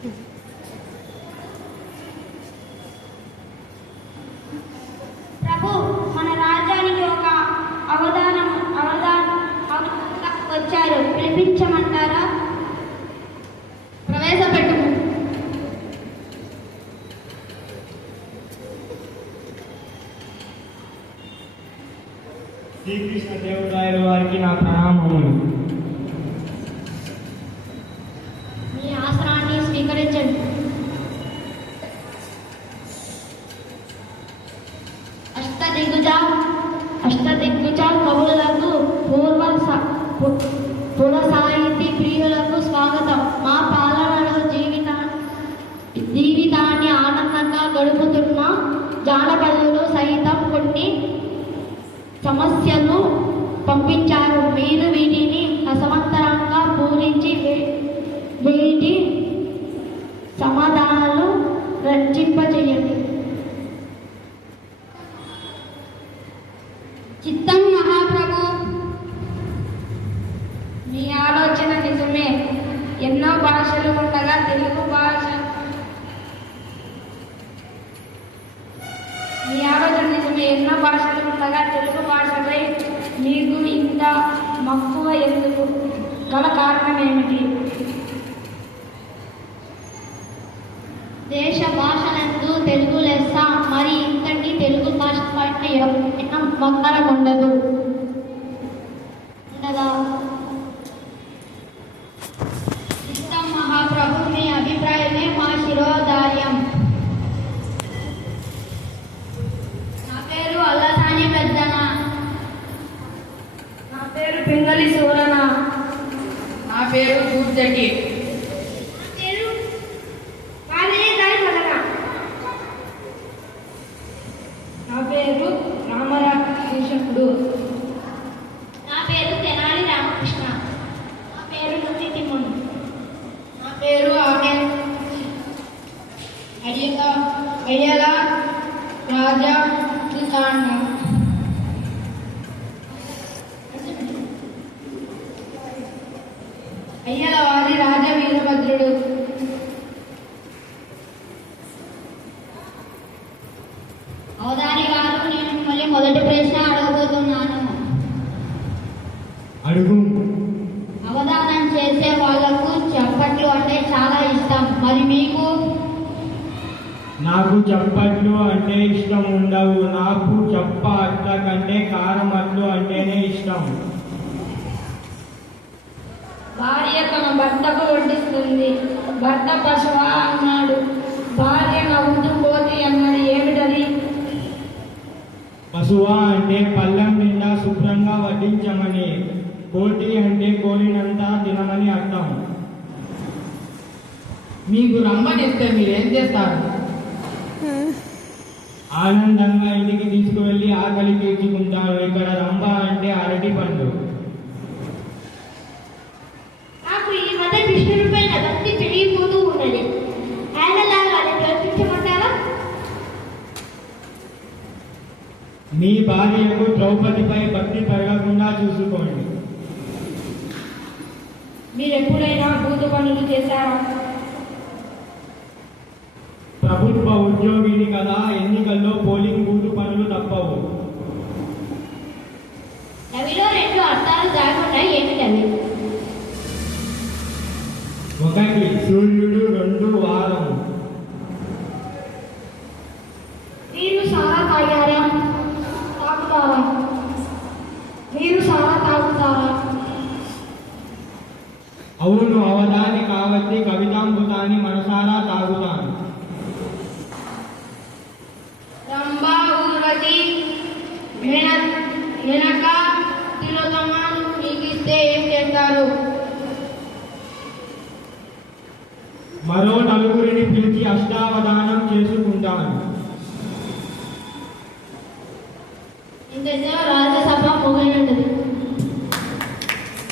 ప్రభు మన రాజ్యానికి ఒక అవధానం అవధానం వచ్చారు. పిలిపించమంటారా? ప్రవేశపెట్టు శ్రీకృష్ణదేవరాయల వారికి నా ప్రణామములు. అష్టదిగ్గుజ అష్టదిగ్గుజ కవులకు పూర్వ స- సాహితీ ప్రియులకు స్వాగతం. మా పాలనలో జీవితా జీవితాన్ని ఆనందంగా గడుపుతున్న జానపదులు సైతం కొన్ని సమస్యలు పంపించారు. మీరు వీటిని అసమా చిత్తం మహాప్రభు. మీ ఆలోచన నిజమే. ఎన్నో భాషలు ఉండగా తెలుగు భాష. మీ ఆలోచన నిజమే. ఎన్నో భాషలు ఉండగా తెలుగు భాషపై మీకు ఇంత మక్కువ ఎందుకు? గల కారణం ఏమిటి దేశ భాషలందు తెలుగు లెస్స మరి తెలుగు భాష పైన ఎవరైనా మక్కరం ఉండదు. ఉండదా? చిత్తం మహాప్రభు మీ అభిప్రాయమే మా శిరోధార్యం. నా పేరు అల్లసాని పెద్దన. నా పేరు పింగళి సూరన నా పేరు కూర్చటి అయ్యల రాజా కిసాన్ అయ్యల వారి రాజ వీరభద్రుడు నాకు చప్పట్లు అంటే ఇష్టం ఉండవు నాకు చప్ప అట్ల కంటే కారం అట్లు అంటేనే ఇష్టం. భార్య తన భర్తకు వడ్డిస్తుంది. భర్త పశువా అన్నాడు. భార్య నవ్వుతూ పోతి అన్నది ఏమిటది? పశువా అంటే పళ్ళెం నిండా శుభ్రంగా వడ్డించమని కోటి అంటే కోరినంత తినమని అర్థం. మీకు రమ్మనిస్తే మీరేం చేస్తారు? ఆనందంగా ఇంటికి తీసుకువెళ్ళి ఆకలి తీర్చుకుంటాను ఇక్కడ రంభ అంటే అరటి పండు. నాకు ఈ మధ్య కృష్ణుడిపై నా భక్తి పెరిగిపోతూ ఉన్నది. ఆయనలాగా అది ప్రవర్తించమంటారా మీ భార్యకు ద్రౌపదిపై భక్తి పెరగకుండా చూసుకోండి. మీరు ఎప్పుడైనా భూత పనులు చేశారా? రవిలో రెండు అర్థాలు దాగి ఉన్నాయి ఏమిటవి ఒకటి సూర్యుడు రెండు వారం. మీరు సారా తాగారా? తాగుతారా మీరు సారా తాగుతారా? అవును అవధాని కావచ్చి కవితాంబుతాన్ని మనసారా తాగుతాను. రంభా ఊర్వశి మెన- మెనక తిలోత్తమాలు మీకు ఇస్తే ఏం చేస్తారు? మరో నలుగురిని పిలిచి అష్టావధానం చేసుకుంటాను. ఇంతలో